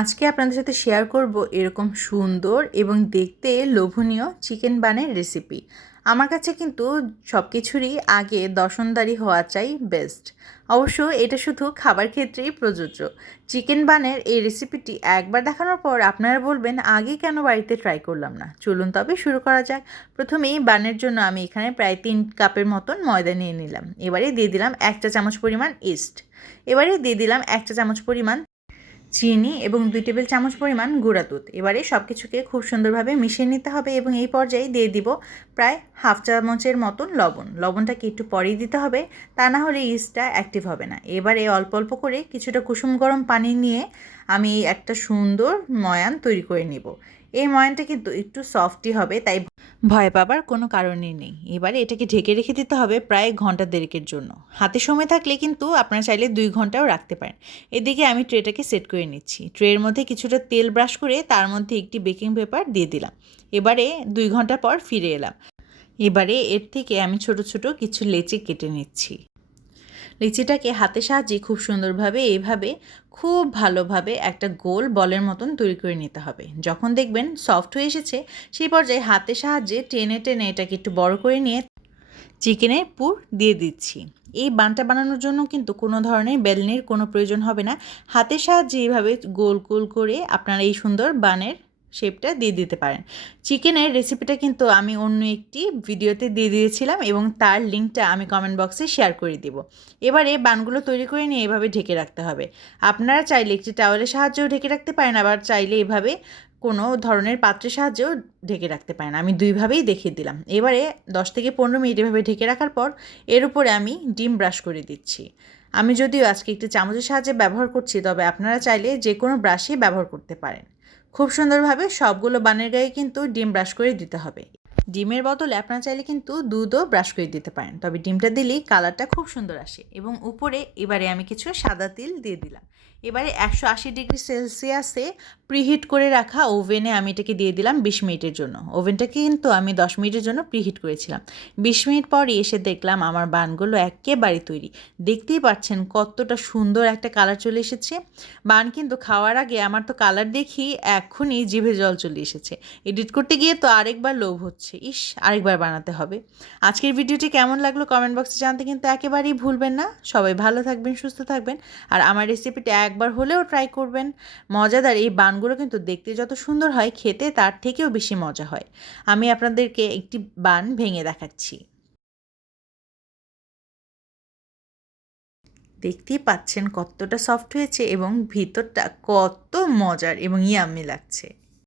আজকে আপনাদের সাথে শেয়ার করব এরকম সুন্দর এবং দেখতে লোভনীয় চিকেন বানের রেসিপি। আমার কাছে কিন্তু সব কিছুরই আগে দশনদারি হওয়া চাই বেস্ট। অবশ্য এটা শুধু খাবার ক্ষেত্রেই প্রযোজ্য। চিকেন বানের এই রেসিপিটি একবার দেখানোর পর আপনারা বলবেন আগে কেন বাড়িতে ট্রাই করলাম না। চলুন তবে শুরু করা যাক। প্রথমেই বানের জন্য আমি এখানে প্রায় 3 কাপের মতন ময়দা নিয়ে নিলাম। এবারে দিয়ে দিলাম 1 চা চামচ পরিমাণ ইস্ট। এবারে দিয়ে দিলাম 1 চা চামচ পরিমাণ চিনি এবং 2 টেবিল চামচ পরিমাণ গুঁড়া দুধ। এবারে সব কিছুকে খুব সুন্দরভাবে মিশিয়ে নিতে হবে এবং এই পর্যায়ে দিয়ে দিব প্রায় হাফ চামচের মতন লবণ। লবণটাকে একটু পরেই দিতে হবে, তা না হলে ইস্টটা অ্যাক্টিভ হবে না। এবারে অল্প অল্প করে কিছুটা কুসুম গরম পানি নিয়ে আমি একটা সুন্দর ময়ান তৈরি করে নিব। এই ময়ানটা কিন্তু একটু সফটই হবে, তাই ভয় পাবার কোনো কারণই নেই। এবারে এটাকে ঢেকে রেখে দিতে হবে প্রায় ঘন্টা দেড়েকের জন্য। হাতে সময় থাকলে কিন্তু আপনারা চাইলে 2 ঘন্টাও রাখতে পারেন। এদিকে আমি ট্রেটাকে সেট করে নিচ্ছি। ট্রের মধ্যে কিছুটা তেল ব্রাশ করে তার মধ্যে একটি বেকিং পেপার দিয়ে দিলাম। এবারে 2 ঘন্টা পর ফিরে এলাম। এবারে এর থেকে আমি ছোট ছোট কিছু লেচি কেটে নিচ্ছি। লিচিটাকে হাতের সাহায্যে খুব সুন্দরভাবে এইভাবে খুব ভালোভাবে একটা গোল বলের মতন তৈরি করে নিতে হবে। যখন দেখবেন সফট হয়ে এসেছে সেই পর্যায়ে হাতের সাহায্যে টেনে টেনে এটাকে একটু বড় করে নিয়ে চিকেনের পুর দিয়ে দিচ্ছি। এই বানটা বানানোর জন্য কিন্তু কোনো ধরনের বেলনির কোনো প্রয়োজন হবে না। হাতের সাহায্যে এইভাবে গোল গোল করে আপনারা এই সুন্দর বানের শেপটা দিয়ে দিতে পারেন। চিকেনের রেসিপিটা কিন্তু আমি অন্য একটি ভিডিওতে দিয়ে দিয়েছিলাম এবং তার লিঙ্কটা আমি কমেন্ট বক্সে শেয়ার করে দিব। এবারে বানগুলো তৈরি করে নিয়ে এভাবে ঢেকে রাখতে হবে। আপনারা চাইলে একটি টাওয়ালের সাহায্যেও ঢেকে রাখতে পারেন, আবার চাইলে এভাবে কোনো ধরনের পাত্রের সাহায্যেও ঢেকে রাখতে পারেন। আমি দুইভাবেই দেখিয়ে দিলাম। এবারে 10 থেকে 15 মিনিট এভাবে ঢেকে রাখার পর এর উপরে আমি ডিম ব্রাশ করে দিচ্ছি। আমি যদিও আজকে একটি চামচের সাহায্যে ব্যবহার করছি, তবে আপনারা চাইলে যে কোনো ব্রাশই ব্যবহার করতে পারেন। খুব সুন্দরভাবে সবগুলো বানের গায়ে কিন্তু ডিম ব্রাশ করে দিতে হবে। ডিমের বদলে আপনারা চাইলে কিন্তু দুধও ব্রাশ করে দিতে পারেন, তবে ডিমটা দিলেই কালারটা খুব সুন্দর আসে। এবং উপরে এবারে আমি কিছু সাদা তিল দিয়ে দিলাম। এবারে 180 ডিগ্রি সেলসিয়াসে প্রিহিট করে রাখা ওভেনে আমি এটাকে দিয়ে দিলাম 20 মিনিটের জন্য। ওভেনটাকে কিন্তু আমি 10 মিনিটের জন্য প্রিহিট করেছিলাম। 20 মিনিট পরই এসে দেখলাম আমার বানগুলো একেবারে তৈরি। দেখতেই পাচ্ছেন কতটা সুন্দর একটা কালার চলে এসেছে। বান কিন্তু খাওয়ার আগে আমার তো কালার দেখি এখনই জিভে জল চলে এসেছে। এডিট করতে গিয়ে তো আরেকবার লোভ হচ্ছে, ইস আরেকবার বানাতে হবে। আজকের ভিডিওটি কেমন লাগলো কমেন্ট বক্সে জানতে কিন্তু একেবারেই ভুলবেন না। সবাই ভালো থাকবেন, সুস্থ থাকবেন, আর আমার রেসিপিটা একবার হলেও ট্রাই করবেন। মজাদার এই বানগুলো কিন্তু দেখতে যত সুন্দর হয়, খেতে তার থেকেও বেশি মজা হয়। আমি আপনাদেরকে একটি বান ভেঙে দেখাচ্ছি। দেখতেই পাচ্ছেন কতটা সফট হয়েছে এবং ভিতরটা কত মজার এবং ইয়াম্মি লাগছে।